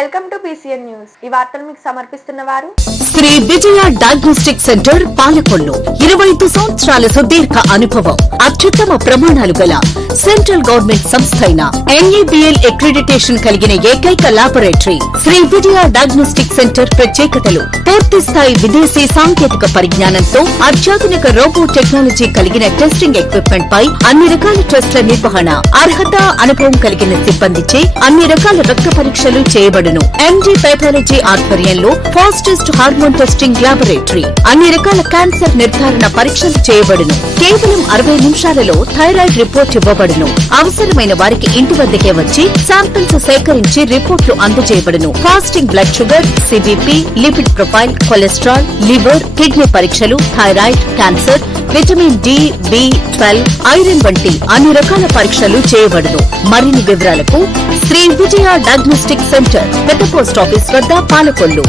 Welcome to PCN news. ఈ వార్తలు మీకు సమర్పిస్తున్న వారు శ్రీ విజయ డయాగ్నోస్టిక్ సెంటర్ పాలకొల్లు. 25 సంవత్సరాల సుదీర్ఘ అనుభవం, అత్యుత్తమ ప్రమాణాలు గల సెంట్రల్ గవర్నమెంట్ సంస్థ అయిన NABL అక్రిడిటేషన్ కలిగిన ఏకైక laboratory Shri Vijaya diagnostic centre ప్రత్యేకతలు పూర్తి స్థాయి విదేశీ సాంకేతిక పరిజ్ఞానంతో అత్యాధునిక రోబో టెక్నాలజీ కలిగిన టెస్టింగ్ ఎక్విప్మెంట్ పై అన్ని రకాల టెస్టుల నిర్వహణ, అర్హత, అనుభవం కలిగిన సిబ్బందిచే అన్ని రకాల రక్త పరీక్షలు చేయబడును. MD పైథాలజీ ఆధ్వర్యంలో ఫాస్టెస్ట్ హార్మోన్ టెస్టింగ్ లాబొరేటరీ, అన్ని రకాల క్యాన్సర్ నిర్ధారణ పరీక్షలు చేయబడును. కేవలం 60 నిమిషాలలో థైరాయిడ్ రిపోర్ట్ ఇవ్వబడును. అవసరమైన వారికి ఇంటి వద్దకే వచ్చి శాంపిల్స్ సేకరించి రిపోర్ట్లు అందజేయబడును. Fasting blood sugar, CBP, lipid profile, cholesterol, liver, kidney పరీక్షలు, thyroid, cancer, vitamin D, B12, iron వంటి అన్ని రకాల పరీక్షలు చేయబడును. మరిన్ని వివరాలకు శ్రీ విజయ డయాగ్నోస్టిక్ సెంటర్, పెద్ద పోస్ట్ ఆఫీస్ వద్ద, పాలకొల్లు.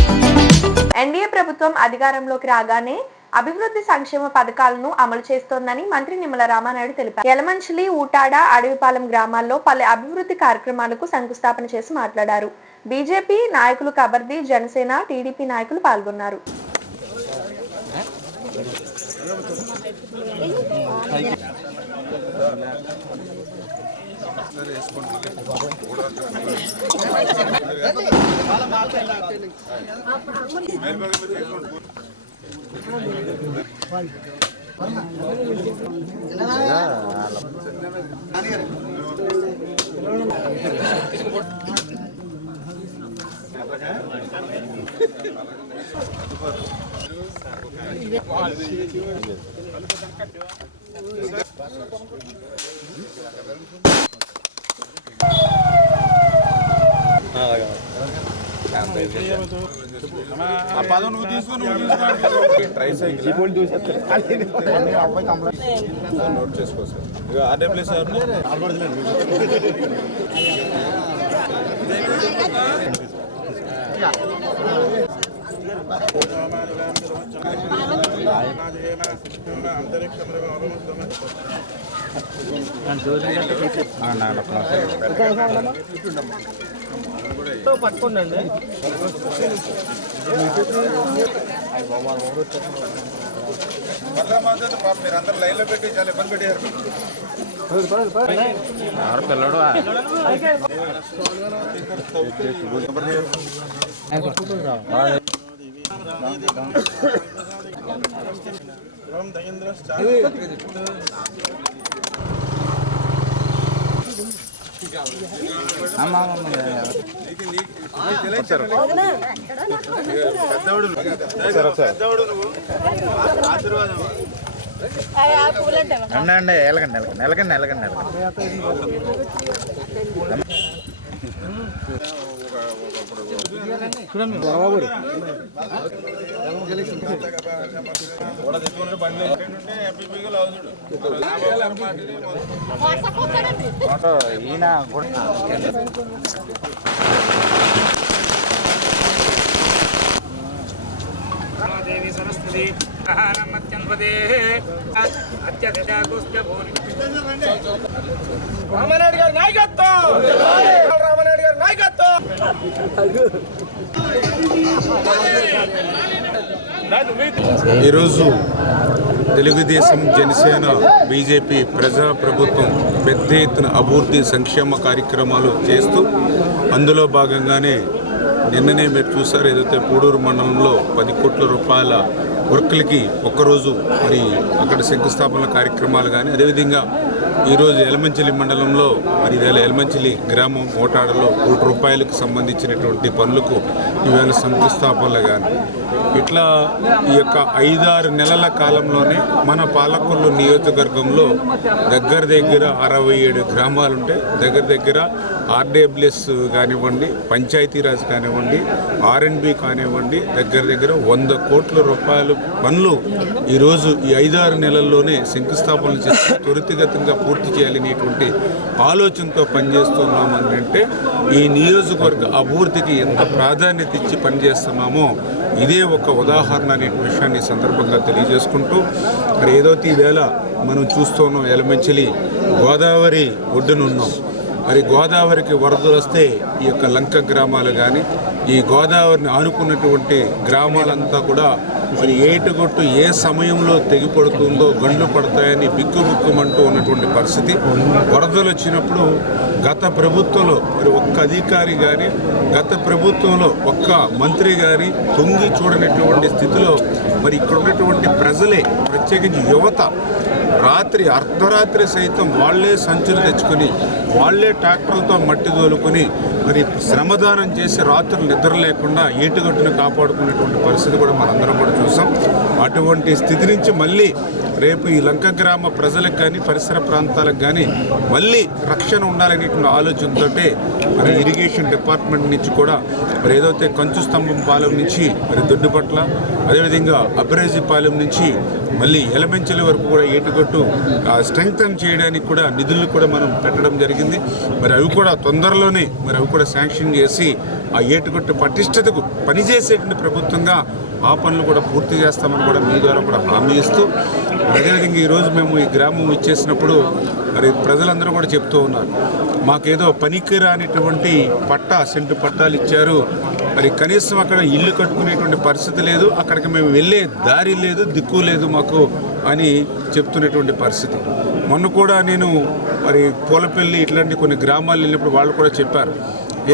NDA ప్రభుత్వం అధికారంలోకి రాగానే అభివృద్ధి సంక్షేమ పథకాలను అమలు చేస్తోందని మంత్రి నిమ్మల రామానాయుడు తెలిపారు. యలమంచిలి, ఊటాడ, అడవిపాలెం గ్రామాల్లో పలు అభివృద్ధి కార్యక్రమాలకు శంకుస్థాపన చేసి మాట్లాడారు. బీజేపీ నాయకులు కబర్ది, జనసేన, TDP నాయకులు పాల్గొన్నారు. నోట్ చేసుకో సార్. RW సార్ పట్టుకోండి. మీరు అందరు లైన్ లో పెట్టి చాలా ఇబ్బంది పెట్టారు. పిల్లడు అండి ఎలగండి ఎలగండి ఎలగండి ఈయన దేవి సరస్వతి రామానాయుడు గారి నాయకత్వం, రామానాయుడు గారి నాయకత్వం. ఈరోజు తెలుగుదేశం, జనసేన, బీజేపీ ప్రజాప్రభుత్వం పెద్ద ఎత్తున అభివృద్ధి సంక్షేమ కార్యక్రమాలు చేస్తూ అందులో భాగంగానే నిన్ననే మీరు చూసారు, ఏదైతే పూడూరు మండలంలో 10 కోట్ల రూపాయల వర్క్లకి ఒక్కరోజు మరి అక్కడ శంకుస్థాపన కార్యక్రమాలు కానీ, అదేవిధంగా ఈరోజు యలమంచిలి మండలంలో మరి ఇవాళ యలమంచిలి గ్రామం ఓటాడలో 1 కోటి రూపాయలకు సంబంధించినటువంటి పనులకు ఈవేళ శంకుస్థాపనలు కానీ, ఇట్లా ఈ యొక్క 5-6 నెలల కాలంలోనే మన పాలకొల్లు నియోజకవర్గంలో దగ్గర 67 గ్రామాలుంటే దగ్గర RWS కానివ్వండి, పంచాయతీరాజ్ కానివ్వండి, R&B కానివ్వండి, దగ్గర 100 కోట్ల రూపాయలు పనులు ఈరోజు ఈ 5-6 నెలల్లోనే శంకుస్థాపనలు చేసి త్వరితగతంగా పూర్తి చేయాలనేటువంటి ఆలోచనతో పనిచేస్తున్నామని అంటే ఈ నియోజకవర్గ అభివృద్ధికి ఎంత ప్రాధాన్యత ఇచ్చి పనిచేస్తున్నామో ఇదే ఒక ఉదాహరణ అనే విషయాన్ని సందర్భంగా తెలియజేసుకుంటూ మరి ఏదైతే ఈవేళ మనం చూస్తున్నాం, యలమంచిలి గోదావరి ఒడ్డునున్నాం. మరి గోదావరికి వరదలు వస్తే ఈ యొక్క లంక గ్రామాలు కానీ ఈ గోదావరిని ఆనుకున్నటువంటి గ్రామాలంతా కూడా మరి ఏటుగొట్టు ఏ సమయంలో తెగిపడుతుందో గండ్లు పడతాయని బిక్కుబిక్కుమంటూ ఉన్నటువంటి పరిస్థితి. వరదలు వచ్చినప్పుడు గత ప్రభుత్వంలో మరి ఒక్క అధికారి కానీ గత ప్రభుత్వంలో ఒక్క మంత్రి కానీ తొంగి చూడనటువంటి స్థితిలో మరి ఇక్కడ ఉన్నటువంటి ప్రజలే ప్రత్యేకించి యువత రాత్రి అర్ధరాత్రి సైతం వాళ్లే సంచులు తెచ్చుకొని వాళ్లే ట్రాక్టర్లతో మట్టి తోలుకొని మరి శ్రమదానం చేసి రాత్రులు నిద్ర లేకుండా ఏటుగట్టును కాపాడుకునేటువంటి పరిస్థితి కూడా మనందరం కూడా చూసాం. అటువంటి స్థితి నుంచి మళ్ళీ రేపు ఈ లంక గ్రామ ప్రజలకు కానీ పరిసర ప్రాంతాలకు కానీ మళ్ళీ రక్షణ ఉండాలనేటువంటి ఆలోచనతో మరి ఇరిగేషన్ డిపార్ట్మెంట్ నుంచి కూడా మరి ఏదైతే కంచు స్తంభం పాలెం నుంచి మరి దొడ్డుపట్ల అదేవిధంగా అబ్రేజీ పాలెం నుంచి మళ్ళీ ఎలమెంచలి వరకు కూడా ఏటుగట్టు స్ట్రెంగ్తన్ చేయడానికి కూడా నిధులు కూడా మనం పెట్టడం జరిగింది. మరి అవి కూడా తొందరలోనే మరి అవి కూడా శాంక్షన్ చేసి ఆ ఏటుగట్టు పటిష్టతకు పనిచేసేటువంటి ప్రభుత్వంగా ఆ పనులు కూడా పూర్తి చేస్తామని కూడా మీ ద్వారా కూడా హామీ ఇస్తూ అదేవిధంగా ఈరోజు మేము ఈ గ్రామం ఇచ్చేసినప్పుడు మరి ప్రజలందరూ కూడా చెప్తూ ఉన్నారు, మాకేదో పనికిరానిటువంటి సెంటు పట్టాలు ఇచ్చారు, మరి కనీసం అక్కడ ఇల్లు కట్టుకునేటువంటి పరిస్థితి లేదు, అక్కడికి మేము వెళ్ళే దారి లేదు, దిక్కు లేదు మాకు అని చెప్తున్నటువంటి పరిస్థితి. మొన్న కూడా నేను మరి పూలపల్లి ఇట్లాంటి కొన్ని గ్రామాలు వెళ్ళినప్పుడు వాళ్ళు కూడా చెప్పారు,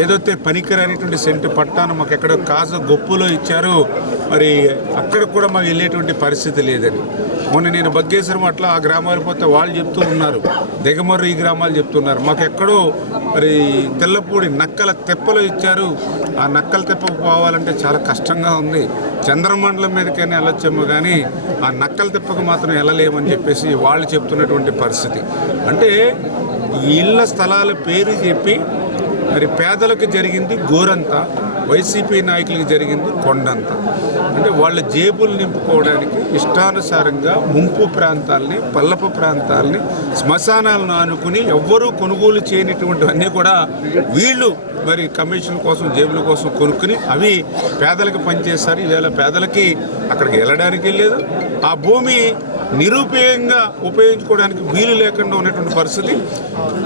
ఏదైతే పనికిరానిటువంటి సెంటు పట్టాను మాకు ఎక్కడ కాజ గొప్పులో ఇచ్చారో మరి అక్కడ కూడా మాకు వెళ్ళేటువంటి పరిస్థితి లేదని. మొన్న నేను బగ్గేశ్వరం అట్లా ఆ గ్రామాలు పోతే వాళ్ళు చెప్తూ ఉన్నారు, దిగమర్రు ఈ గ్రామాలు చెప్తున్నారు మాకు ఎక్కడో మరి తెల్లపూడి నక్కల తెప్పలో ఇచ్చారు, ఆ నక్కల తెప్పకు పోవాలంటే చాలా కష్టంగా ఉంది, చంద్రమండలం మీదకైనా వెళ్ళొచ్చాము కానీ ఆ నక్కల తెప్పకు మాత్రం వెళ్ళలేమని చెప్పేసి వాళ్ళు చెప్తున్నటువంటి పరిస్థితి. అంటే ఇళ్ల స్థలాల పేరు చెప్పి మరి పేదలకు జరిగింది గోరంతా, వైసీపీ నాయకులకు జరిగింది కొండంత. అంటే వాళ్ళ జేబులు నింపుకోవడానికి ఇష్టానుసారంగా ముంపు ప్రాంతాలని పల్లపు ప్రాంతాలని శ్మశానాలను ఆనుకుని ఎవ్వరూ కొనుగోలు చేయనటువంటివన్నీ కూడా వీళ్ళు మరి కమిషన్ కోసం జేబుల కోసం కొనుక్కుని అవి పేదలకు పనిచేస్తారు. ఈవేళ పేదలకి అక్కడికి వెళ్ళడానికి లేదు, ఆ భూమి నిరుపయోగంగా ఉపయోగించుకోవడానికి వీలు లేకుండా ఉన్నటువంటి పరిస్థితి.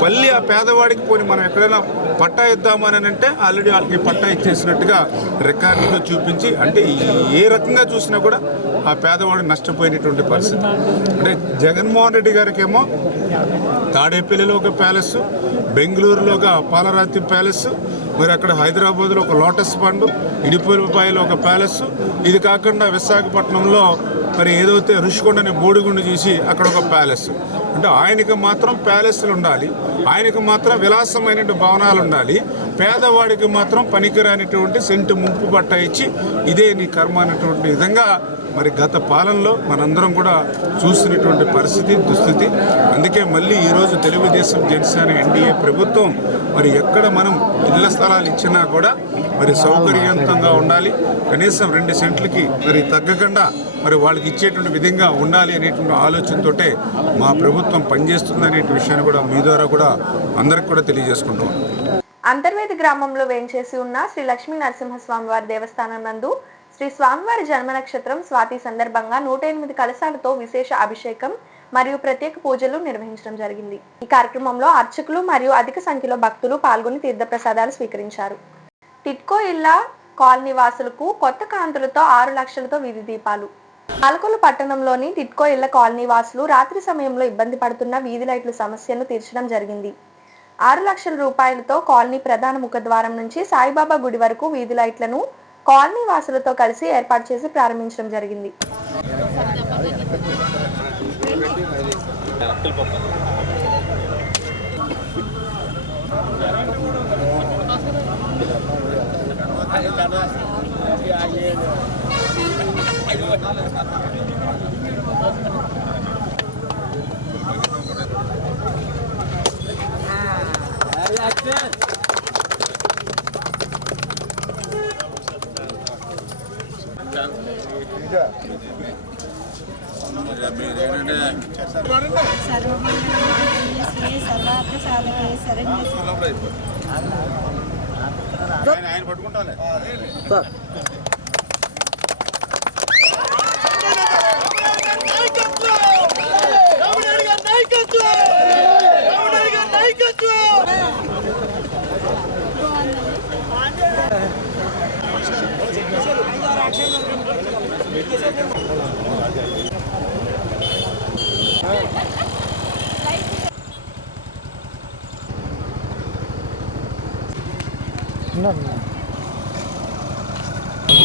మళ్ళీ ఆ పేదవాడికి పోని మనం ఎక్కడైనా పట్టా ఇద్దామని అంటే ఆల్రెడీ వాళ్ళకి పట్టా ఇచ్చేసినట్టుగా రికార్డులో చూపించి అంటే ఏ రకంగా చూసినా కూడా ఆ పేదవాడు నష్టపోయినటువంటి పరిస్థితి. అంటే జగన్మోహన్ రెడ్డి గారికి ఏమో తాడేపల్లిలో ఒక ప్యాలెస్, బెంగళూరులో ఒక పాలరాతి ప్యాలెస్, మరి అక్కడ హైదరాబాద్లో ఒక లోటస్ పండు, ఇడిపల్లిపాయలో ఒక ప్యాలెస్, ఇది కాకుండా విశాఖపట్నంలో మరి ఏదైతే ఋషికొండని బోడిగుండు చేసి అక్కడ ఒక ప్యాలెస్. అంటే ఆయనకి మాత్రం ప్యాలెస్లు ఉండాలి, ఆయనకు మాత్రం విలాసమైన భవనాలు ఉండాలి, పేదవాడికి మాత్రం పనికిరానిటువంటి సెంటు ముంపు పట్ట ఇచ్చి ఇదే నీ కర్మ అనేటువంటి విధంగా మరి గత పాలనలో మనందరం కూడా చూస్తున్నటువంటి పరిస్థితి దుస్థితి. అందుకే మళ్ళీ ఈరోజు తెలుగుదేశం జనసేన ఎన్డీఏ ప్రభుత్వం మరి ఎక్కడ మనం ఇళ్ల స్థలాలు ఇచ్చినా కూడా మరి సౌకర్యవంతంగా ఉండాలి, కనీసం 2 సెంట్లకి మరి తగ్గకుండా మరి వాళ్ళకి ఇచ్చేటువంటి విధంగా ఉండాలి అనేటువంటి ఆలోచనతోటే మా ప్రభుత్వం పనిచేస్తుంది అనే విషయాన్ని కూడా మీ ద్వారా కూడా అందరికి కూడా తెలియజేసుకుంటాం. అంతర్వేది గ్రామంలో వేంచేసి ఉన్న శ్రీ లక్ష్మీ నరసింహస్వామి వారి దేవస్థానం నందు శ్రీ స్వామివారి జన్మ నక్షత్రం స్వాతి సందర్భంగా 108 కలశాలతో విశేష అభిషేకం మరియు ప్రత్యేక పూజలు నిర్వహించడం జరిగింది. ఈ కార్యక్రమంలో అర్చకులు మరియు అధిక సంఖ్యలో భక్తులు పాల్గొని తీర్థప్రసాదాలు స్వీకరించారు. టిట్కో ఇళ్ల కాలనీ వాసులకు కొత్త కాంతులతో 6 లక్షలతో వీధి దీపాలు. పాలకొల్లు పట్టణంలోని టిట్కో ఇళ్ల కాలనీ వాసులు రాత్రి సమయంలో ఇబ్బంది పడుతున్న వీధి లైట్ల సమస్యను తీర్చడం జరిగింది. 6 లక్షల రూపాయలతో కాలనీ ప్రధాన ముఖద్వారం నుంచి సాయిబాబా గుడి వరకు వీధి లైట్లను కాలనీ వాసులతో కలిసి ఏర్పాటు చేసి ప్రారంభించడం జరిగింది. ఆయన పట్టుకుంటానే నాయకత్వం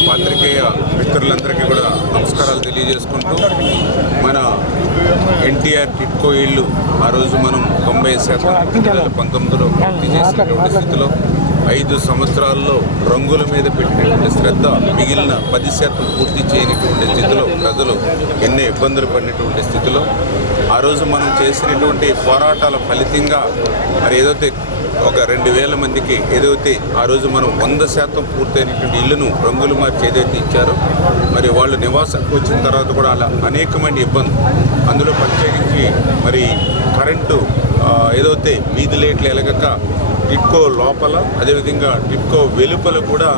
పాత్రికేయ మిత్రులందరికీ కూడా నమస్కారాలు తెలియజేసుకుంటూ మన ఎన్టీఆర్ టిట్కో ఇళ్ళు ఆ రోజు మనం 90% 2019లో పూర్తి చేసినటువంటి స్థితిలో 5 సంవత్సరాల్లో రంగుల మీద పెట్టినటువంటి శ్రద్ధ మిగిలిన 10% పూర్తి చేయనటువంటి స్థితిలో ప్రజలు ఎన్నో ఇబ్బందులు పడినటువంటి స్థితిలో ఆ రోజు మనం చేసినటువంటి పోరాటాల ఫలితంగా మరి ఏదైతే ఒక 2000 మందికి ఏదైతే ఆ రోజు మనం 100% పూర్తయినటువంటి ఇళ్లను రంగులు మార్చి ఏదైతే ఇచ్చారో మరి వాళ్ళు నివాసానికి వచ్చిన తర్వాత కూడా అలా అనేకమైన ఇబ్బందులు అందులో ప్రత్యేకించి మరి కరెంటు ఏదైతే వీధి లైట్లు ఎలగక టిట్కో లోపల అదేవిధంగా టిట్కో వెలుపల కూడా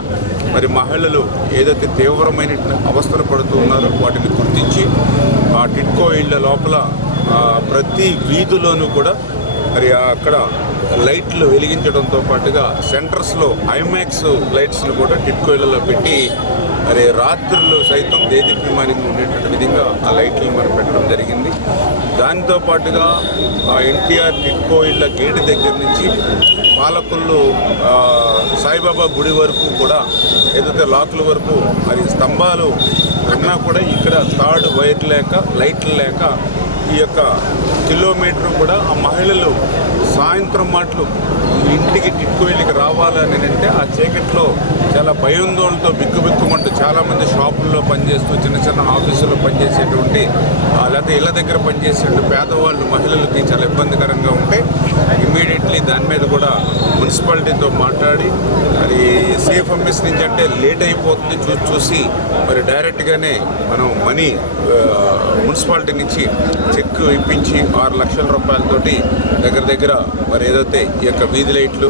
మరి మహిళలు ఏదైతే తీవ్రమైన అవస్థలు పడుతూ ఉన్నారో వాటిని గుర్తించి ఆ టిట్కో ఇళ్ల లోపల ప్రతి వీధిలోనూ కూడా మరి అక్కడ లైట్లు వెలిగించడంతో పాటుగా సెంటర్స్లో ఐమాక్స్ లైట్స్ను కూడా టిట్కో ఇళ్లలో పెట్టి మరి రాత్రులు సైతం దేదీప్యమానంగా ఉండేటువంటి విధంగా ఆ లైట్లను మనం పెట్టడం జరిగింది. దాంతో పాటుగా ఆ ఎన్టీఆర్ టిట్కో ఇళ్ల గేటు దగ్గర నుంచి పాలకొల్లు సాయిబాబా గుడి వరకు కూడా ఏదైతే లాకుల వరకు మరి స్తంభాలు ఉన్నా కూడా ఇక్కడ థర్డ్ వైర్ లేక లైట్లు లేక ఈ యొక్క కిలోమీటర్ కూడా ఆ మహిళలు సాయంత్రం మాటలు ఇంటికి టిట్కో ఇళ్ళకి రావాలని అంటే ఆ చీకట్లో చాలా భయాందోళనతో బిక్కుబిక్కుమంటూ చాలామంది షాపుల్లో పనిచేస్తూ చిన్న చిన్న ఆఫీసుల్లో పనిచేసేటువంటి లేకపోతే ఇళ్ళ దగ్గర పనిచేసేటువంటి పేదవాళ్ళు మహిళలకి చాలా ఇబ్బందికరంగా ఉంటే ఇమ్మీడియట్లీ దాని మీద కూడా మున్సిపాలిటీతో మాట్లాడి మరి సేఫ్ ఎంఎస్ నుంచి అంటే లేట్ అయిపోతుంది చూసి మరి డైరెక్ట్గానే మనం మనీ మున్సిపాలిటీ నుంచి చెక్ ఇప్పించి 6 లక్షల రూపాయలతోటి దగ్గర మరి ఏదైతే ఈ యొక్క వీధి లైట్లు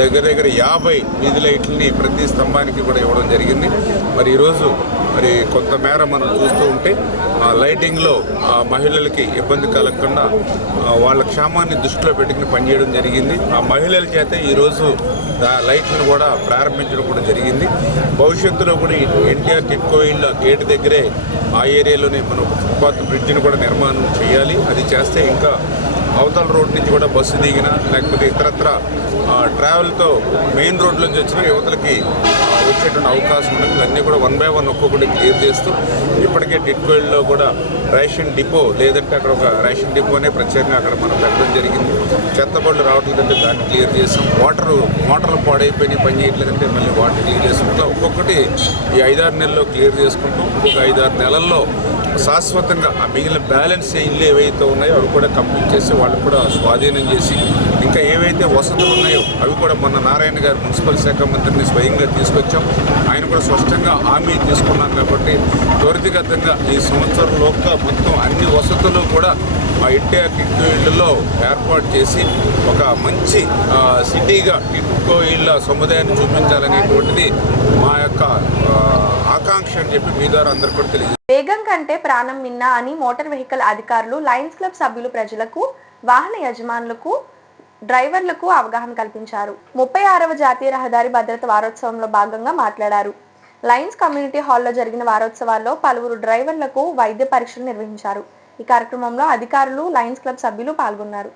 దగ్గర 50 వీధి లైట్లని ప్రతి స్తంభానికి కూడా ఇవ్వడం జరిగింది. మరి ఈరోజు మరి కొంతమేర మనం చూస్తూ ఉంటే ఆ లైటింగ్లో ఆ మహిళలకి ఇబ్బంది కలగకుండా వాళ్ళ క్షేమాన్ని దృష్టిలో పెట్టుకుని పనిచేయడం జరిగింది. ఆ మహిళల చేత ఈరోజు ఆ లైట్లను కూడా ప్రారంభించడం కూడా జరిగింది. భవిష్యత్తులో కూడా ఎన్టీఆర్ టిట్కో ఇళ్ళ గేటు దగ్గరే ఆ ఏరియాలోనే మనం ఫుట్పాత్ బ్రిడ్జిని కూడా నిర్మాణం చేయాలి. అది చేస్తే ఇంకా అవతల రోడ్ నుంచి కూడా బస్సు దిగినా లేకపోతే ఇతరత్ర ట్రావెల్తో మెయిన్ రోడ్లోంచి వచ్చినా యువతలకి వచ్చేటువంటి అవకాశం ఉంది. ఇవన్నీ కూడా 1 by 1 ఒక్కొక్కటి క్లియర్ చేస్తూ ఇప్పటికే టిట్కోయిల్లో కూడా రేషన్ డిపో లేదంటే అక్కడ ఒక రేషన్ డిపోనే ప్రత్యేకంగా అక్కడ మనం పెట్టడం జరిగింది. చెత్తబళ్ళు రావట్లేదంటే దాన్ని క్లియర్ చేసాం. మోటార్లు పాడైపోయినాయి పని చేయట్లేదంటే మళ్ళీ వాటర్ క్లియర్ చేసాం. ఇట్లా ఒక్కొక్కటి ఈ 5-6 నెలల్లో క్లియర్ చేసుకుంటూ ఇంకొక 5-6 నెలల్లో శాశ్వతంగా ఆ మిగిలిన బ్యాలెన్స్ ఇల్లు ఏవైతే ఉన్నాయో అవి కూడా కంప్లీట్ చేసి వాళ్ళు కూడా స్వాధీనం చేసి ఇంకా ఏవైతే వసతులు ఉన్నాయో అవి కూడా మొన్న నారాయణ గారు మున్సిపల్ శాఖ మంత్రిని స్వయంగా తీసుకొచ్చాం. ఆయన కూడా స్పష్టంగా హామీ తీసుకున్నాం కాబట్టి త్వరితగతంగా ఈ సంవత్సరంలోగా మొత్తం అన్ని వసతులు కూడా మా ఎన్టీఆర్ టిట్కో ఇళ్లలో ఏర్పాటు చేసి ఒక మంచి సిటీగా టిట్కో ఇళ్ల సముదాయాన్ని చూపించాలనేటువంటిది మా యొక్క ఆకాంక్ష అని చెప్పి మీ ద్వారా అందరికీ కూడా తెలియజేస్తారు. వేగం కంటే ప్రాణం మిన్నా అని మోటార్ వెహికల్ అధికారులు లయన్స్ క్లబ్ సభ్యులు ప్రజలకు వాహన యజమానులకు డ్రైవర్లకు అవగాహన కల్పించారు. 36వ జాతీయ రహదారి భద్రత వారోత్సవంలో భాగంగా మాట్లాడారు. లయన్స్ కమ్యూనిటీ హాల్లో జరిగిన వారోత్సవాల్లో పలువురు డ్రైవర్లకు వైద్య పరీక్షలు నిర్వహించారు. ఈ కార్యక్రమంలో అధికారులు లయన్స్ క్లబ్ సభ్యులు పాల్గొన్నారు.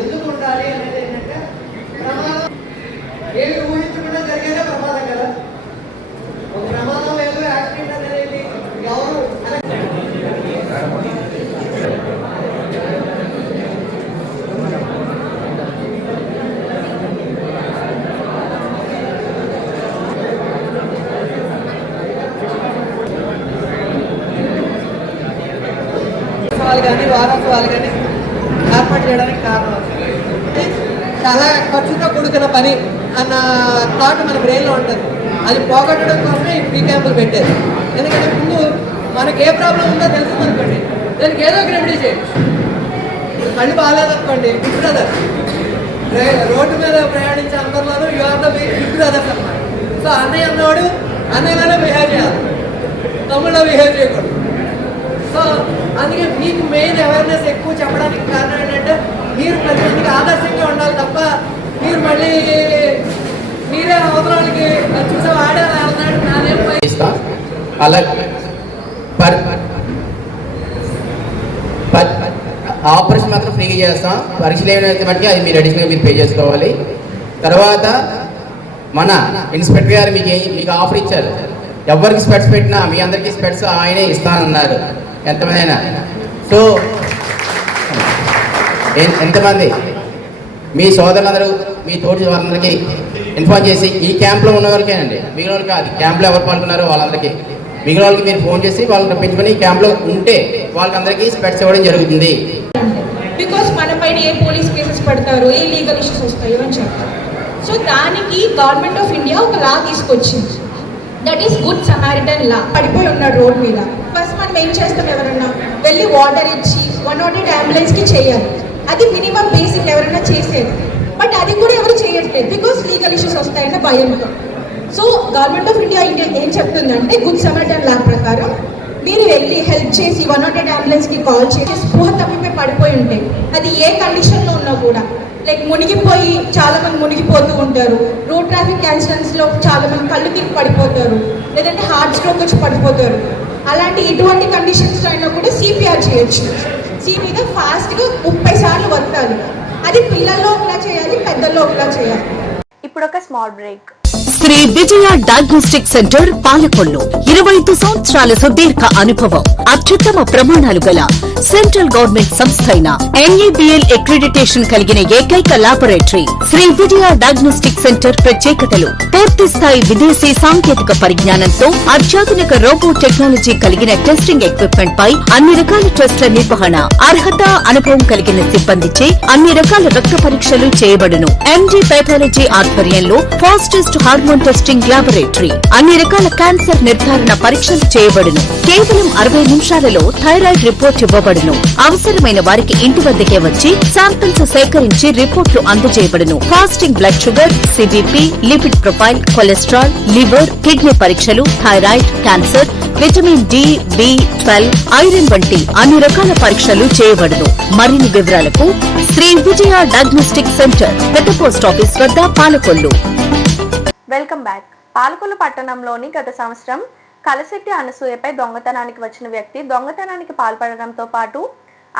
ఎందుకు ఉండాలి అనేది ఏంటంటే ప్రమాదం ఏమి ఊహించకుండా జరిగేదే ప్రమాదం కదా. ఒక ప్రమాదం లేదు, యాక్సిడెంట్ అనేది ఎవరు కానీ వారోత్సవాలు కానీ ఏర్పాటు చేయడానికి కారణం చాలా ఖర్చుతో కూడుకున్న పని. అన్న థాట్ మన బ్రెయిన్లో ఉంటుంది. అది పోగొట్టడం కోసమే ఈ ఫ్రీ క్యాంపులు పెట్టారు. ఎందుకంటే ముందు మనకి ఏ ప్రాబ్లం ఉందో తెలుస్తుంది అనుకోండి, దానికి ఏదో ఒక రెమెడీ చేయొచ్చు. కళ్ళు బాగాలేదనుకోండి, బిగ్ బ్రదర్ రోడ్డు మీద ప్రయాణించే అందరిలోనూ you are the big brothers అన్నమాట. సో అన్నయ్య అన్నవాడు అన్నయ్యలోనే బిహేవ్ చేయాలి, తమ్ముళ్ళలో బిహేవ్ చేయకూడదు. సో అందుకే మీకు మెయిన్ అవేర్నెస్ ఎక్కువ చెప్పడానికి కారణం ఏంటంటే మీరు ప్రతి మందికి ఆదర్శంగా ఉండాలి తప్ప మీరు మళ్ళీ మీరే అవతల వాళ్ళకి చూసే వాడే అన్నాడు నాదేం అలా ఆపరేషన్ మాత్రం ఫ్రీగా చేస్తాం. పరీక్షలు ఏమైనా మటుకి అది మీరు అడిషనల్గా మీరు పే చేసుకోవాలి. తర్వాత మన ఇన్స్పెక్టర్ గారు మీకు ఆఫర్ ఇచ్చారు, ఎవరికి స్పెట్స్ పెట్టినా మీ అందరికీ స్పెట్స్ ఆయనే ఇస్తానన్నారు, ఎంతమంది అయినా. సో ఎంతమంది మీ సోదరులందరూ మీ తోటి వారందరికీ ఇన్ఫార్మ్ చేసి ఈ క్యాంప్లో ఉన్న వాళ్ళకేనండి, మిగిలిన వాళ్ళకి కాదు. క్యాంప్లో ఎవరు పాల్గొన్నారో వాళ్ళందరికీ, మిగిలిన వాళ్ళకి మీరు ఫోన్ చేసి వాళ్ళని రప్పించుకొని ఈ క్యాంప్లో ఉంటే వాళ్ళకందరికీ స్పెట్స్ ఇవ్వడం జరుగుతుంది. బికాస్ మన పైన ఏ పోలీస్ కేసెస్ పడతారు, ఏ లీగల్ ఇష్యూస్ వస్తాయో అని చెప్తారు. సో దానికి గవర్నమెంట్ ఆఫ్ ఇండియా ఒక లా తీసుకొచ్చింది, దట్ ఈస్ గుడ్ సమారిటన్ లా. పడిపోయి ఉన్నాడు రోడ్ మీద, ఫస్ట్ మనం ఏం చేస్తాం, ఎవరన్నా వెళ్ళి వాటర్ ఇచ్చి 108 అంబులెన్స్కి చేయాలి. అది మినిమం బేసిక్ ఎవరైనా చేసేది, బట్ అది కూడా ఎవరు చేయట్లేదు బికాస్ లీగల్ ఇష్యూస్ వస్తాయన్న భయంతో. సో గవర్నమెంట్ ఆఫ్ ఇండియా ఏం చెప్తుందంటే గుడ్ సమారిటన్ లా ప్రకారం మీరు వెళ్ళి హెల్ప్ చేసి 108 అంబులెన్స్కి కాల్ చేసి స్పృహ తప్పిపోయి పడిపోయి ఉంటే, అది ఏ కండిషన్లో ఉన్నా కూడా, లైక్ మునిగిపోయి చాలా మంది మునిగిపోతూ ఉంటారు, రోడ్ ట్రాఫిక్ యాక్సిడెంట్స్లో చాలా మంది కళ్ళు తిరిగి పడిపోతారు, లేదంటే హార్ట్ స్ట్రోక్ వచ్చి పడిపోతారు. అలాంటి ఇటువంటి కండిషన్స్లో అయినా కూడా సిపిఆర్ చేయొచ్చు. మీద ఫాస్ట్గా 30 సార్లు వత్తాలి. అది పిల్లల్లో ఒకలా చేయాలి, పెద్దల్లో ఒకలా చేయాలి. ఇప్పుడు ఒక small break. Shri Vijaya diagnostic centre Palakollu 25 సంవత్సరాల సుదీర్ఘ అనుభవం, అత్యుత్తమ ప్రమాణాలు గల సెంట్రల్ గవర్నమెంట్ సంస్థ అయిన NABL అక్రిడిటేషన్ కలిగిన ఏకైక laboratory Shri Vijaya diagnostic centre. ప్రత్యేకతలు: పూర్తి స్థాయి విదేశీ సాంకేతిక పరిజ్ఞానంతో అత్యాధునిక రోబో టెక్నాలజీ కలిగిన టెస్టింగ్ ఎక్విప్మెంట్ పై అన్ని రకాల టెస్టుల నిర్వహణ, అర్హత, అనుభవం కలిగిన సిబ్బందిచే అన్ని రకాల రక్త పరీక్షలు చేయబడును. MD పైథాలజీ ఆధ్వర్యంలో ఫాస్టెస్ట్ హార్మోన్ టెస్టింగ్ లాబొరేటరీ, అన్ని రకాల క్యాన్సర్ నిర్ధారణ పరీక్షలు చేయబడును. కేవలం 60 నిమిషాలలో థైరాయిడ్ రిపోర్ట్ ఇవ్వబడును. అవసరమైన వారికి ఇంటి వద్దకే వచ్చి శాంపిల్స్ సేకరించి రిపోర్ట్లు అందజేయబడును. Fasting blood sugar, CBP, lipid profile, cholesterol, liver, kidney పరీక్షలు, thyroid, cancer, vitamin D, B12, iron వంటి అన్ని రకాల పరీక్షలు చేయబడును. మరిన్ని వివరాలకు శ్రీ విజయ డయాగ్నోస్టిక్ సెంటర్, పెద్ద పోస్ట్ ఆఫీస్ వద్ద, పాలకొల్లు. Welcome back. పాలకొల్లు పట్టణంలోని గత సంవత్సరం కలశెట్టి అనసూయపై దొంగతనానికి వచ్చిన వ్యక్తి దొంగతనానికి పాల్పడడంతో పాటు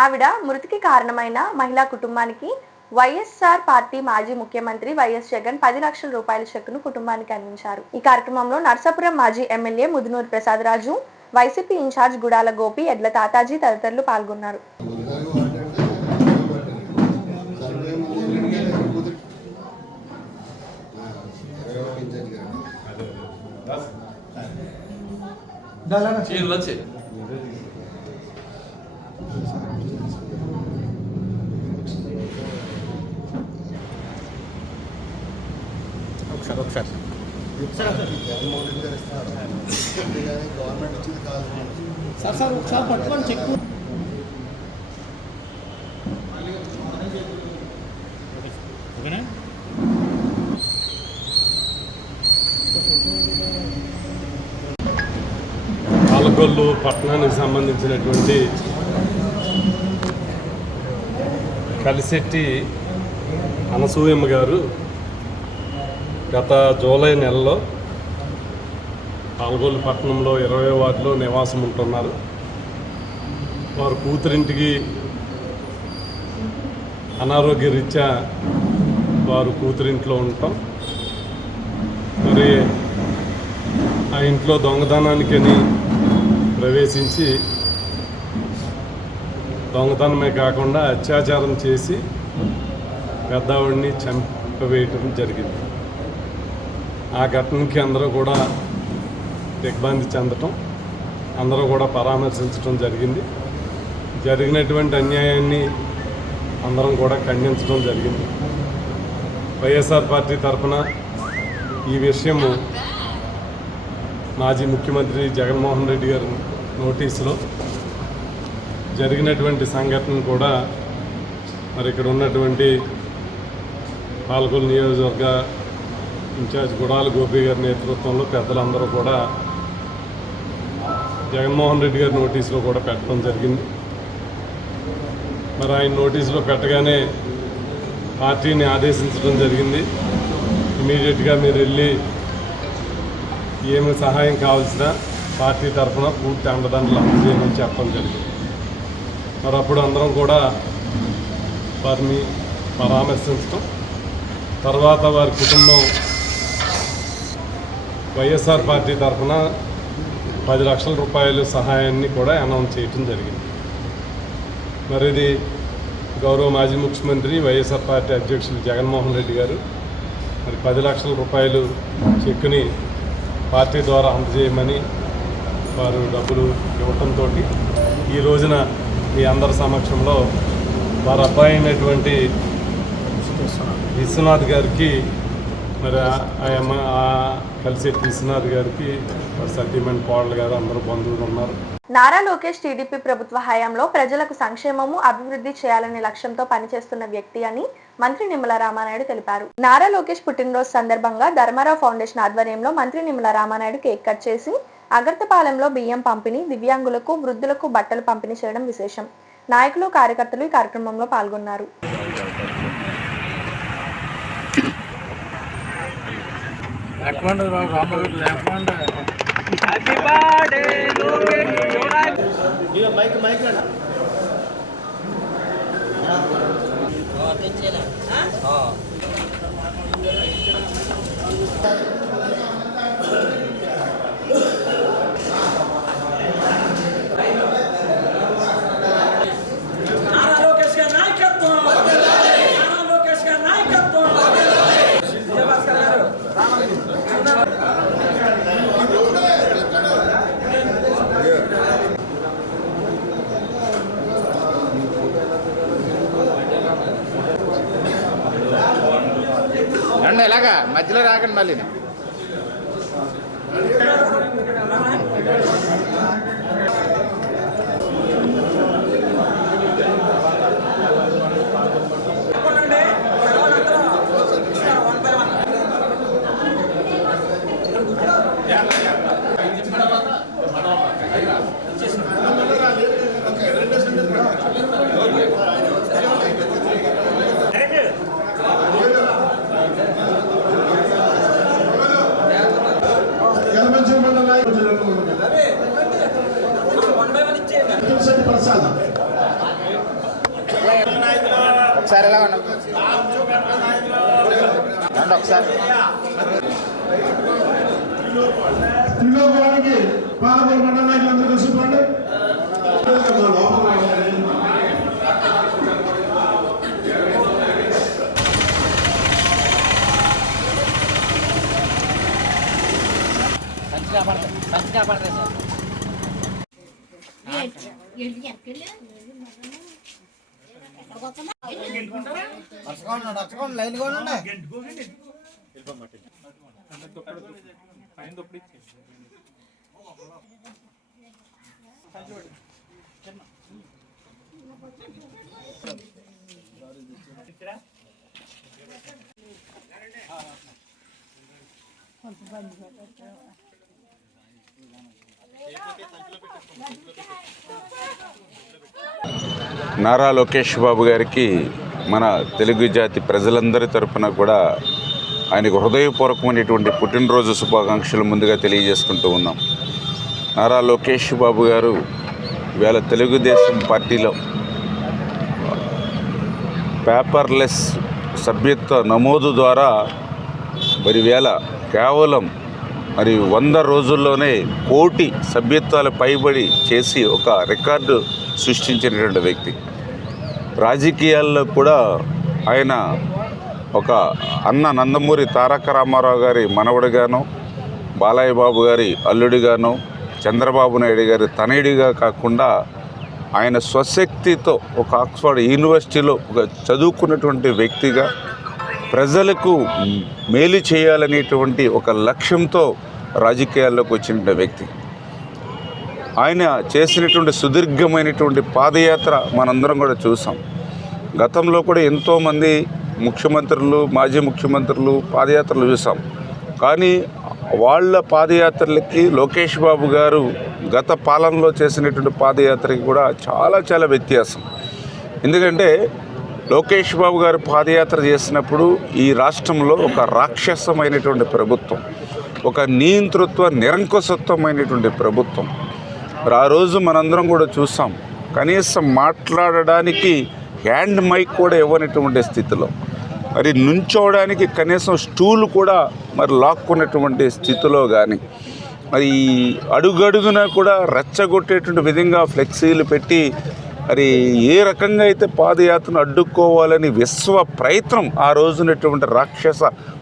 ఆవిడ మృతికి కారణమైన మహిళా కుటుంబానికి వైఎస్ఆర్ పార్టీ మాజీ ముఖ్యమంత్రి వైఎస్ జగన్ 10 లక్షల రూపాయల చెక్కును కుటుంబానికి అందించారు. ఈ కార్యక్రమంలో నర్సాపురం మాజీ ఎమ్మెల్యే ముదునూరు ప్రసాద్ రాజు, వైసీపీ ఇన్ఛార్జ్ గుడాల గోపి, ఎడ్ల తాతాజీ తదితరులు పాల్గొన్నారు. ఒకసారి పట్టుకొని చెక్ పాలకొల్లు పట్టణానికి సంబంధించినటువంటి కలిశెట్టి అనసూయమ్మ గారు గత జూలై నెలలో పాలకొల్లు పట్టణంలో 20వ వార్డులో నివాసం ఉంటున్నారు. వారు కూతురింటికి అనారోగ్య రీత్యా వారు కూతురింట్లో ఉండటం, మరి ఆ ఇంట్లో దొంగతనానికని ప్రవేశించి దొంగతనమే కాకుండా అత్యాచారం చేసి పెద్దవాడిని చంపవేయటం జరిగింది. ఆ ఘటనకి అందరూ కూడా దిగ్భ్రాంతి చెందటం, అందరూ కూడా పరామర్శించడం జరిగింది. జరిగినటువంటి అన్యాయాన్ని అందరం కూడా ఖండించడం జరిగింది. వైఎస్ఆర్ పార్టీ తరఫున ఈ విషయము మాజీ ముఖ్యమంత్రి జగన్మోహన్ రెడ్డి గారి నోటీసులో జరిగినటువంటి సంఘటన కూడా మరి ఇక్కడ ఉన్నటువంటి పాలకొల్లు నియోజకవర్గ ఇన్ఛార్జ్ గుడాల గోపి గారి నేతృత్వంలో పెద్దలందరూ కూడా జగన్మోహన్ రెడ్డి గారి నోటీసులో కూడా పెట్టడం జరిగింది. మరి ఆయన నోటీసులో పెట్టగానే పార్టీని ఆదేశించడం జరిగింది. ఇమీడియట్గా మీరు వెళ్ళి ఏమి సహాయం కావాల్సిన పార్టీ తరఫున పూర్తి అండదండలు అందజేయమని చెప్పడం జరిగింది. మరి అప్పుడు అందరం కూడా వారిని పరామర్శించడం, తర్వాత వారి కుటుంబం వైఎస్ఆర్ పార్టీ తరఫున 10 లక్షల రూపాయల సహాయాన్ని కూడా అనౌన్స్ చేయడం జరిగింది. మరి ఇది గౌరవ మాజీ ముఖ్యమంత్రి వైఎస్ఆర్ పార్టీ అధ్యక్షులు జగన్మోహన్ రెడ్డి గారు మరి 10 లక్షల రూపాయలు చెక్కుని పార్టీ ద్వారా అందజేయమని వారు డబ్బులు ఇవ్వటంతో ఈ రోజున మీ అందరి సమక్షంలో వారి అబ్బాయి అయినటువంటి విశ్వనాథ్ గారికి మరి కలిసి విశ్వనాథ్ గారికి వారి సతీమణి కోడలు గారు అందరూ బంధువులు ఉన్నారు. నారా లోకేష్ టీడీపీ ప్రభుత్వ హయాంలో ప్రజలకు సంక్షేమము అభివృద్ధి చేయాలనే లక్ష్యంతో పనిచేస్తున్న వ్యక్తి అని మంత్రి నిమ్మల రామానాయుడు తెలిపారు. నారా లోకేష్ పుట్టినరోజు సందర్భంగా ధర్మారావు ఫౌండేషన్ ఆధ్వర్యంలో మంత్రి నిమ్మల రామానాయుడు కేక్ కట్ చేసి అగర్తపాలెంలో బియ్యం పంపిణీ, దివ్యాంగులకు, వృద్ధులకు బట్టలు పంపిణీ చేయడం విశేషం. నాయకులు, కార్యకర్తలు ఈ కార్యక్రమంలో పాల్గొన్నారు. ఎలాగా మధ్యలో రాకండి మళ్ళీ. ఒకసారి ఎలా ఉన్నాం ఒకసారి పాలకొల్లు మండల నాయకులందరూ కలిసిపోండి. లైన్ కూడా నారా లోకేష్ బాబు గారికి మన తెలుగు జాతి ప్రజలందరి తరపున కూడా ఆయనకు హృదయపూర్వకమైనటువంటి పుట్టినరోజు శుభాకాంక్షలు ముందుగా తెలియజేసుకుంటూ ఉన్నాం. నారా లోకేష్ బాబు గారు ఇవాళ తెలుగుదేశం పార్టీలో పేపర్లెస్ సభ్యత్వ నమోదు ద్వారా మరి వేళ కేవలం 100 రోజుల్లోనే 1 కోటి సభ్యత్వాలు పైబడి చేసి ఒక రికార్డు సృష్టించినటువంటి వ్యక్తి. రాజకీయాల్లో కూడా ఆయన ఒక అన్న నందమూరి తారక రామారావు గారి మనవడిగాను, బాలయ్య బాబు గారి అల్లుడిగాను, చంద్రబాబు నాయుడు గారి తనయుడిగా కాకుండా ఆయన స్వశక్తితో ఒక ఆక్స్ఫర్డ్ యూనివర్సిటీలో ఒక చదువుకున్నటువంటి వ్యక్తిగా ప్రజలకు మేలు చేయాలనేటువంటి ఒక లక్ష్యంతో రాజకీయాల్లోకి వచ్చిన వ్యక్తి. ఆయన చేసినటువంటి సుదీర్ఘమైనటువంటి పాదయాత్ర మనందరం కూడా చూసాం. గతంలో కూడా ఎంతోమంది ముఖ్యమంత్రులు, మాజీ ముఖ్యమంత్రులు పాదయాత్రలు చూసాం. కానీ వాళ్ళ పాదయాత్రలకి లోకేష్ బాబు గారు గత పాలనలో చేసినటువంటి పాదయాత్రకి కూడా చాలా వ్యత్యాసం. ఎందుకంటే లోకేష్ బాబు గారు పాదయాత్ర చేసినప్పుడు ఈ రాష్ట్రంలో ఒక రాక్షసమైనటువంటి ప్రభుత్వం, ఒక నియంతృత్వ నిరంకుశత్వమైనటువంటి ప్రభుత్వం. ఆ రోజు మనందరం కూడా చూసాం. కనీసం మాట్లాడడానికి హ్యాండ్ మైక్ కూడా ఇవ్వనటువంటి స్థితిలో, మరి నుంచోవడానికి కనీసం స్టూల్ కూడా మరి లాక్కున్నటువంటి స్థితిలో కానీ, మరి అడుగడుగున కూడా రెచ్చగొట్టేటువంటి విధంగా ఫ్లెక్సీలు పెట్టి మరి ఏ రకంగా అయితే పాదయాత్రను అడ్డుకోవాలని విశ్వ ప్రయత్నం ఆ రోజునటువంటి రాక్షస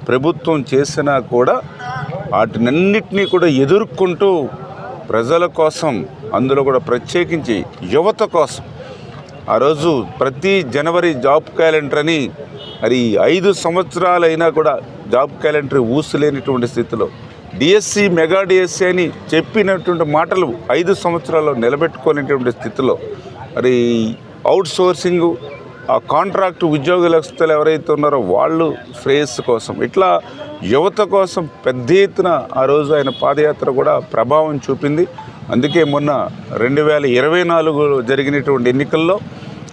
ప్రభుత్వం చేసినా కూడా వాటినన్నిటినీ కూడా ఎదుర్కొంటూ ప్రజల కోసం, అందులో కూడా ప్రత్యేకించి యువత కోసం ఆ రోజు ప్రతి జనవరి జాబ్ క్యాలెండర్ అని మరి 5 సంవత్సరాలైనా కూడా జాబ్ క్యాలెండర్ ఊసలేనిటువంటి స్థితిలో, డిఎస్సి మెగా డిఎస్సి అని చెప్పినటువంటి మాటలు 5 సంవత్సరాల్లో నిలబెట్టుకోలేనటువంటి స్థితిలో, మరి అవుట్ సోర్సింగ్ ఆ కాంట్రాక్ట్ ఉద్యోగస్తులు ఎవరైతే ఉన్నారో వాళ్ళు శ్రేయస్సు కోసం, ఇట్లా యువత కోసం పెద్ద ఎత్తున ఆ రోజు ఆయన పాదయాత్ర కూడా ప్రభావం చూపింది. అందుకే మొన్న 2024లో జరిగినటువంటి ఎన్నికల్లో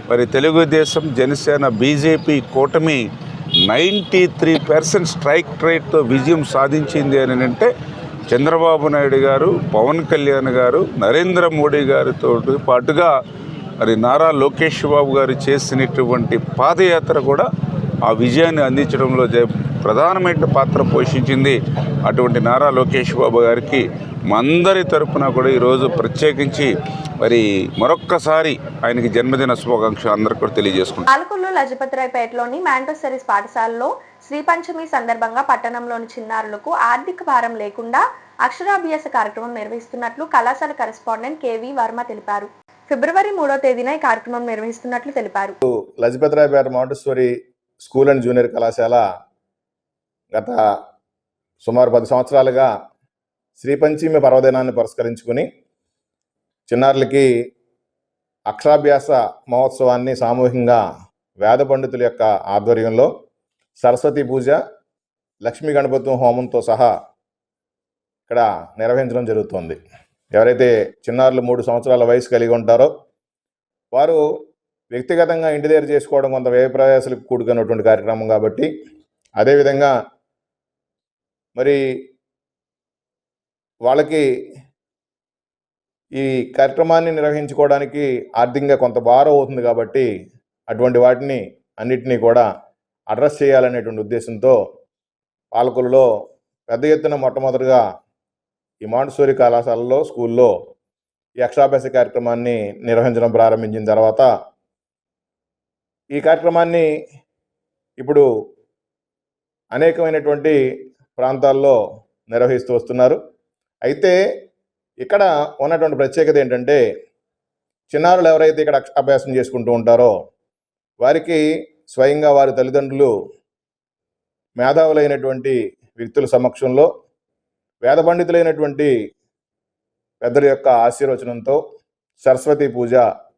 మరి తెలుగుదేశం, జనసేన, బీజేపీ కూటమి 93% స్ట్రైక్ రేట్తో విజయం సాధించింది అని అంటే చంద్రబాబు నాయుడు గారు, పవన్ కళ్యాణ్ గారు, నరేంద్ర మోడీ గారితో పాటుగా మరి నారా లోకేష్ బాబు గారు చేసినటువంటి పాదయాత్ర కూడా ఆ విజయాన్ని అందించడంలో ప్రధానమైన పాత్ర పోషించింది. అటువంటి నారా లోకేష్ బాబు గారికి మందరి తరపున కూడా ఈరోజు ప్రత్యేకించి మరి మరొక్కసారి ఆయనకి జన్మదిన శుభాకాంక్షలు అందరికీ కూడా తెలియజేసుకుంటాం. పాలకొల్లు లజపతిరాయపేటలోని మాంటోసెరీస్ పాఠశాలలో శ్రీ పంచమి సందర్భంగా పట్టణంలోని చిన్నారులకు ఆర్థిక భారం లేకుండా అక్షరాభ్యాస కార్యక్రమం నిర్వహిస్తున్నట్లు కళాశాల కరెస్పాండెంట్ కేవి వర్మ తెలిపారు. ఫిబ్రవరి 3వ తేదీన ఈ కార్యక్రమం నిర్వహిస్తున్నట్లు తెలిపారు. లజపతిరాయపేట మాంటెసరీ స్కూల్ అండ్ జూనియర్ కళాశాల గత సుమారు 10 సంవత్సరాలుగా శ్రీ పంచమి పర్వదినాన్ని పురస్కరించుకుని చిన్నారులకి అక్షరాభ్యాస మహోత్సవాన్ని సామూహికంగా వేద పండితుల యొక్క ఆధ్వర్యంలో సరస్వతి పూజ, లక్ష్మీ గణపతి హోమంతో సహా ఇక్కడ నిర్వహించడం జరుగుతుంది. ఎవరైతే చిన్నారులు 3 సంవత్సరాల వయసు కలిగి ఉంటారో వారు వ్యక్తిగతంగా ఇంటి దగ్గర చేసుకోవడం కొంత వ్యయ ప్రయాసాలకు కూడుకున్నటువంటి కార్యక్రమం కాబట్టి, అదేవిధంగా మరి వాళ్ళకి ఈ కార్యక్రమాన్ని నిర్వహించుకోవడానికి ఆర్థికంగా కొంత భారం అవుతుంది కాబట్టి అటువంటి వాటిని అన్నిటినీ కూడా అడ్రస్ చేయాలనేటువంటి ఉద్దేశంతో పాలకొల్లులో పెద్ద ఎత్తున మొట్టమొదటిగా ఈ మాంటెసరీ కళాశాలలో స్కూల్లో ఈ అక్షరాభ్యాస కార్యక్రమాన్ని నిర్వహించడం ప్రారంభించిన తర్వాత ఈ కార్యక్రమాన్ని ఇప్పుడు అనేకమైనటువంటి ప్రాంతాల్లో నిర్వహిస్తూ వస్తున్నారు. అయితే ఇక్కడ ఉన్నటువంటి ప్రత్యేకత ఏంటంటే చిన్నారులు ఎవరైతే ఇక్కడ అక్షరాభ్యాసం చేసుకుంటూ ఉంటారో వారికి స్వయంగా వారి తల్లిదండ్రులు మేధావులైనటువంటి వ్యక్తుల సమక్షంలో వేద పండితులైనటువంటి పెద్దల యొక్క ఆశీర్వచనంతో సరస్వతి పూజ,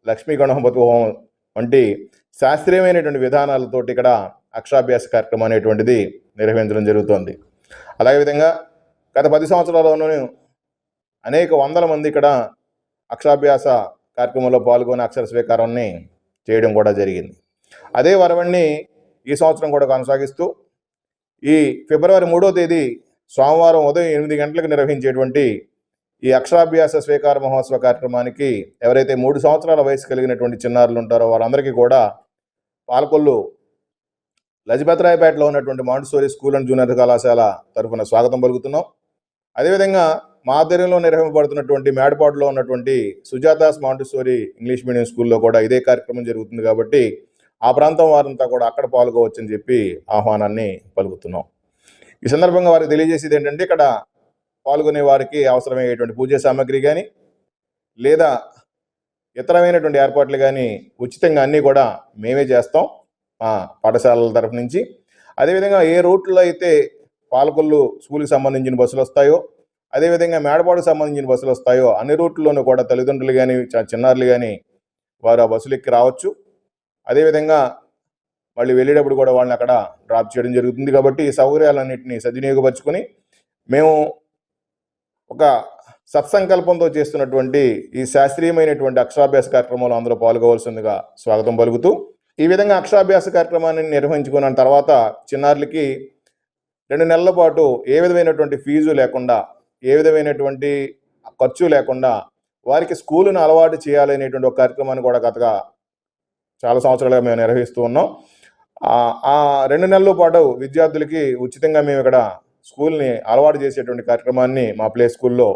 లక్ష్మీ గణపతి హోమం వంటి శాస్త్రీయమైనటువంటి విధానాలతోటి ఇక్కడ అక్షరాభ్యాస కార్యక్రమం అనేటువంటిది నిర్వహించడం జరుగుతుంది. అలాగే విధంగా గత 10 సంవత్సరాల్లోనూ అనేక వందల మంది ఇక్కడ అక్షరాభ్యాస కార్యక్రమంలో పాల్గొని అక్షర స్వీకారాన్ని చేయడం కూడా జరిగింది. అదే వరవణ్ణి ఈ సంవత్సరం కూడా కొనసాగిస్తూ ఈ ఫిబ్రవరి 3వ తేదీ సోమవారం ఉదయం 8 గంటలకు నిర్వహించేటువంటి ఈ అక్షరాభ్యాస స్వీకార మహోత్సవ కార్యక్రమానికి ఎవరైతే 3 సంవత్సరాల వయసు కలిగినటువంటి చిన్నారులు ఉంటారో వారందరికీ కూడా పాలకొల్లు లజపతిరాయపేటలో ఉన్నటువంటి మాంటెసరీ స్కూల్ అండ్ జూనియర్ కళాశాల తరఫున స్వాగతం పలుకుతున్నాం. అదేవిధంగా మా ఆధ్వర్యంలో నిర్వహింపబడుతున్నటువంటి మేడపాటులో ఉన్నటువంటి సుజాతాస్ మాంటెసరీ ఇంగ్లీష్ మీడియం స్కూల్లో కూడా ఇదే కార్యక్రమం జరుగుతుంది కాబట్టి ఆ ప్రాంతం వారంతా కూడా అక్కడ పాల్గొవచ్చని చెప్పి ఆహ్వానాన్ని పలుకుతున్నాం. ఈ సందర్భంగా వారికి తెలియజేసేది ఏంటంటే ఇక్కడ పాల్గొనే వారికి అవసరమయ్యేటువంటి పూజా సామాగ్రి కానీ లేదా ఇతరమైనటువంటి ఏర్పాట్లు కానీ ఉచితంగా అన్నీ కూడా మేమే చేస్తాం మా పాఠశాలల తరఫు నుంచి. అదేవిధంగా ఏ రూట్లో అయితే పాలకొల్లు స్కూల్కి సంబంధించిన బస్సులు వస్తాయో, అదేవిధంగా మేడపాడుకు సంబంధించిన బస్సులు వస్తాయో అన్ని రూట్లోనూ కూడా తల్లిదండ్రులు కానీ చిన్నారులు కానీ వారు ఆ బస్సులు ఎక్కి రావచ్చు. అదేవిధంగా మళ్ళీ వెళ్ళేటప్పుడు కూడా వాళ్ళని అక్కడ డ్రాప్ చేయడం జరుగుతుంది. కాబట్టి ఈ సౌకర్యాలన్నింటినీ సద్వినియోగపరుచుకొని మేము ఒక సత్సంకల్పంతో చేస్తున్నటువంటి ఈ శాస్త్రీయమైనటువంటి అక్షరాభ్యాస కార్యక్రమంలో అందరూ పాల్గొవలసిందిగా స్వాగతం పలుకుతూ, ఈ విధంగా అక్షరాభ్యాస కార్యక్రమాన్ని నిర్వహించుకున్న తర్వాత చిన్నారులకి 2 నెలల పాటు ఏ విధమైనటువంటి ఫీజు లేకుండా, ఏ విధమైనటువంటి ఖర్చు లేకుండా వారికి స్కూలును అలవాటు చేయాలనేటువంటి ఒక కార్యక్రమాన్ని కూడా గతగా చాలా సంవత్సరాలుగా మేము నిర్వహిస్తూ ఉన్నాం. ఆ 2 నెలల పాటు విద్యార్థులకి ఉచితంగా మేము ఇక్కడ స్కూల్ని అలవాటు చేసేటువంటి కార్యక్రమాన్ని మా ప్లే స్కూల్లో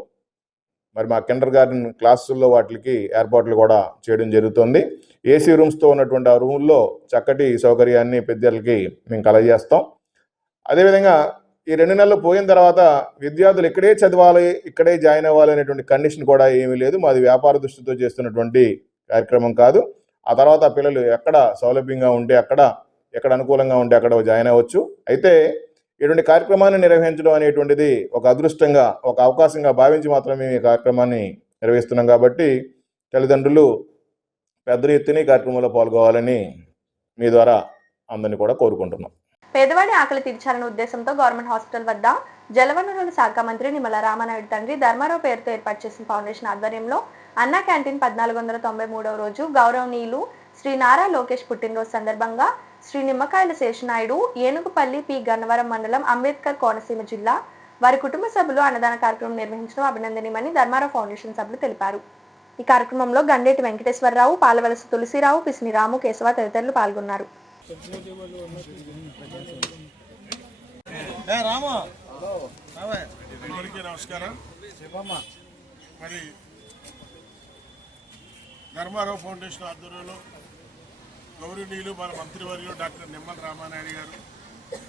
మరి మా కిండర్ గార్డెన్ క్లాసుల్లో వాటికి ఏర్పాట్లు కూడా చేయడం జరుగుతుంది. ఏసీ రూమ్స్తో ఉన్నటువంటి ఆ రూముల్లో చక్కటి సౌకర్యాన్ని పెద్దలకి మేము కలగజేస్తాం. అదేవిధంగా ఈ 2 నెలలు పోయిన తర్వాత విద్యార్థులు ఇక్కడే చదవాలి, ఇక్కడే జాయిన్ అవ్వాలి అనేటువంటి కండిషన్ కూడా ఏమీ లేదు. మాది వ్యాపార దృష్టితో చేస్తున్నటువంటి కార్యక్రమం కాదు. ఆ తర్వాత పిల్లలు ఎక్కడ సౌలభ్యంగా ఉంటే అక్కడ, ఎక్కడ అనుకూలంగా ఉంటే అక్కడ జాయిన్ అవ్వచ్చు. అయితే ఇటువంటి కార్యక్రమాన్ని నిర్వహించడం అనేటువంటిది ఒక అదృష్టంగా, ఒక అవకాశంగా భావించి మాత్రమే ఈ కార్యక్రమాన్ని నిర్వహిస్తున్నాం. కాబట్టి తల్లిదండ్రులు పెద్ద ఎత్తున ఈ కార్యక్రమంలో పాల్గొవాలని మీ ద్వారా అందరినీ కూడా కోరుకుంటున్నాం. పేదవాడి ఆకలి తీర్చాలనే ఉద్దేశంతో గవర్నమెంట్ హాస్పిటల్ వద్ద జలవనరుల శాఖ మంత్రి నిమ్మల రామానాయుడు తండ్రి ధర్మారావు పేరుతో ఏర్పాటు చేసిన ఫౌండేషన్ ఆధ్వర్యంలో అన్నా క్యాంటీన్ 1493వ రోజు గౌరవనీయులు శ్రీ నారా లోకేష్ పుట్టినరోజు సందర్భంగా శ్రీ నిమ్మకాయల శేషనాయుడు, ఏనుగుపల్లి, పి గన్నవరం మండలం, అంబేద్కర్ కోనసీమ జిల్లా వారి కుటుంబ సభ్యులు అన్నదాన కార్యక్రమం నిర్వహించడం అభినందనీయమని ధర్మారావు ఫౌండేషన్ సభ్యులు తెలిపారు. ఈ కార్యక్రమంలో గండేటి వెంకటేశ్వరరావు, పాలవలస తులసిరావు, పిసిని రాము, కేశవ తదితరులు పాల్గొన్నారు. నమస్కారం. మరి ధర్మారావు ఫౌండేషన్ ఆధ్వర్యంలో గౌరవనీయులు మన మంత్రివర్యులు డాక్టర్ నిమ్మల రామానాయుడు గారు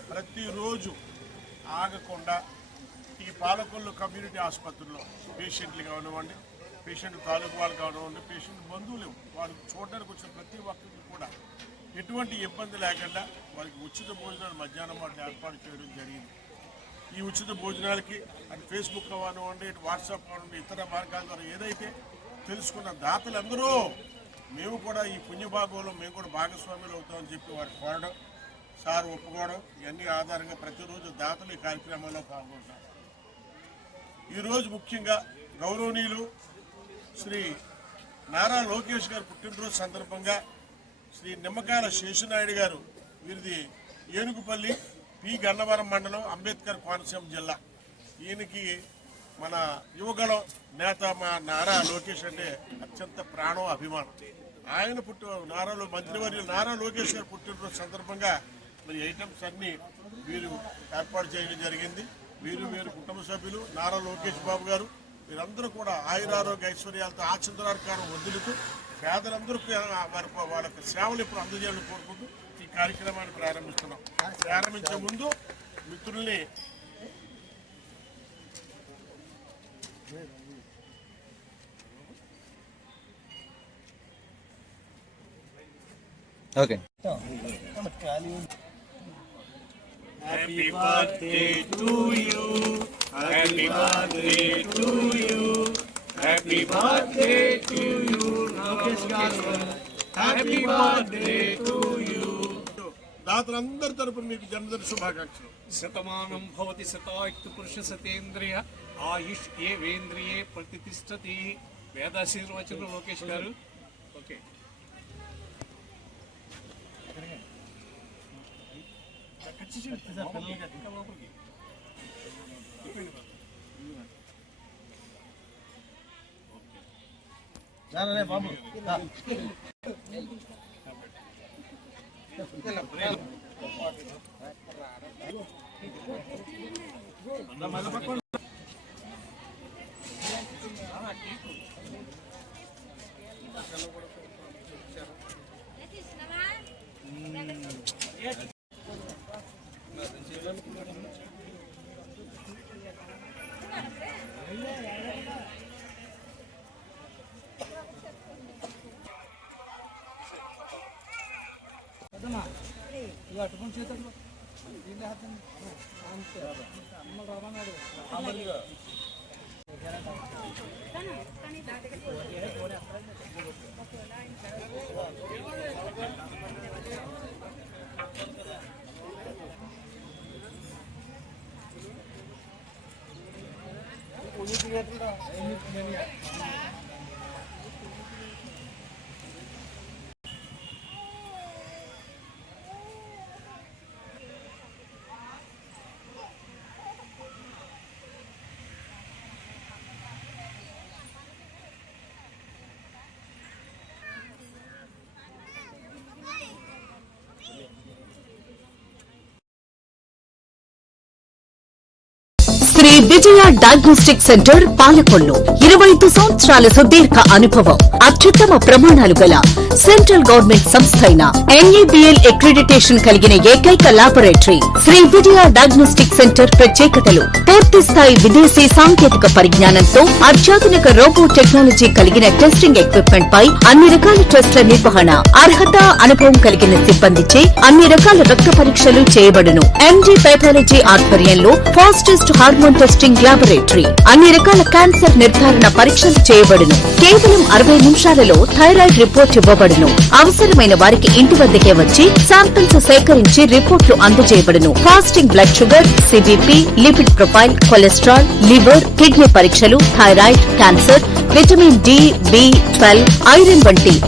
ప్రతిరోజు ఆగకుండా ఈ పాలకొల్లు కమ్యూనిటీ ఆసుపత్రిలో పేషెంట్లు కానివ్వండి, పేషెంట్ తాలూకు వాళ్ళు కానివ్వండి, పేషెంట్ బంధువులు వారు చూడడానికి వచ్చిన ప్రతి ఒక్కరికి కూడా ఎటువంటి ఇబ్బంది లేకుండా వారికి ఉచిత భోజనాలు మధ్యాహ్నం వాటిని ఏర్పాటు చేయడం జరిగింది. ఈ ఉచిత భోజనాలకి అది ఫేస్బుక్ కానివ్వండి, వాట్సాప్ కానివ్వండి, ఇతర మార్గాల ద్వారా ఏదైతే తెలుసుకున్న దాతలందరూ మేము కూడా ఈ పుణ్యభాగంలో మేము కూడా భాగస్వాములు అవుతామని చెప్పి వారు కోరడం, సార్ ఒప్పుకోవడం, ఇవన్నీ ఆధారంగా ప్రతిరోజు దాతలు ఈ కార్యక్రమంలో పాల్గొంటారు. ఈరోజు ముఖ్యంగా గౌరవనీయులు శ్రీ నారా లోకేష్ గారు పుట్టినరోజు సందర్భంగా శ్రీ నిమ్మకాయల శేషనాయుడు గారు, వీరిది ఏనుగుపల్లి, పి గన్నవరం మండలం, అంబేద్కర్ కోనసీమ జిల్లా. ఈయనకి మన యువగళం నేత మా నారా లోకేష్ అంటే అత్యంత ప్రాణం, అభిమానం. ఆయన మంత్రివర్యులు నారా లోకేష్ గారు పుట్టినరోజు సందర్భంగా మరి ఐటమ్స్ అన్నీ వీరు ఏర్పాటు చేయడం జరిగింది. వీరు కుటుంబ సభ్యులు నారా లోకేష్ బాబు గారు వీరందరూ కూడా ఆయురారోగ్య ఐశ్వర్యాలతో ఆచంద్రాకారం వదులుతూ పేదలందరికీ వాళ్ళ సేవలు ఇప్పుడు అందజేయాలని కోరుకుంటూ ఈ కార్యక్రమాన్ని ప్రారంభిస్తున్నాం. ప్రారంభించే ముందు మిత్రుల్ని okay. Happy birthday to you. Happy birthday to you. Happy birthday to you. Happy birthday to you. దాతలందరి తరపున మీకు జన్మదిన శుభాకాంక్షలు. శతమానం భవతి శతాయుక్త పురుష సతేంద్రియ ఆయుష్ ఏ వేంద్రియే ప్రతిష్టతి. వేదాశీర్వచనం లోకేష్ గారు. ఓకే. బాబు శ్రీ విజయ డయాగ్నోస్టిక్ సెంటర్ పాలకొల్లు 25 సంవత్సరాల సుదీర్ఘ అనుభవం అత్యుత్తమ ప్రమాణాలు గల సెంట్రల్ గవర్నమెంట్ సంస్థ అయిన NABL అక్రిడిటేషన్ కలిగిన ఏకైక laboratory Shri Vijaya diagnostic centre ప్రత్యేకతలు పూర్తి స్థాయి విదేశీ సాంకేతిక పరిజ్ఞానంతో అత్యాధునిక రోబో టెక్నాలజీ కలిగిన టెస్టింగ్ ఎక్విప్మెంట్ పై అన్ని రకాల టెస్టుల నిర్వహణ అర్హత అనుభవం కలిగిన సిబ్బందిచే అన్ని రకాల రక్త పరీక్షలు చేయబడును MD పెథాలజీ ఆధ్వర్యంలో ఫాస్టెస్ట్ హార్మోన్ టెస్టింగ్ లాబొరేటరీ అన్ని రకాల క్యాన్సర్ నిర్ధారణ పరీక్షలు చేయబడును కేవలం 60 నిమిషాలలో థైరాయిడ్ రిపోర్ట్ ఇవ్వబడును అవసరమైన వారికి ఇంటి వద్దకే వచ్చి శాంపిల్స్ సేకరించి రిపోర్ట్లు అందజేయబడును fasting blood sugar CBP lipid profile cholesterol liver kidney పరీక్షలు thyroid cancer vitamin D B12 iron వంటి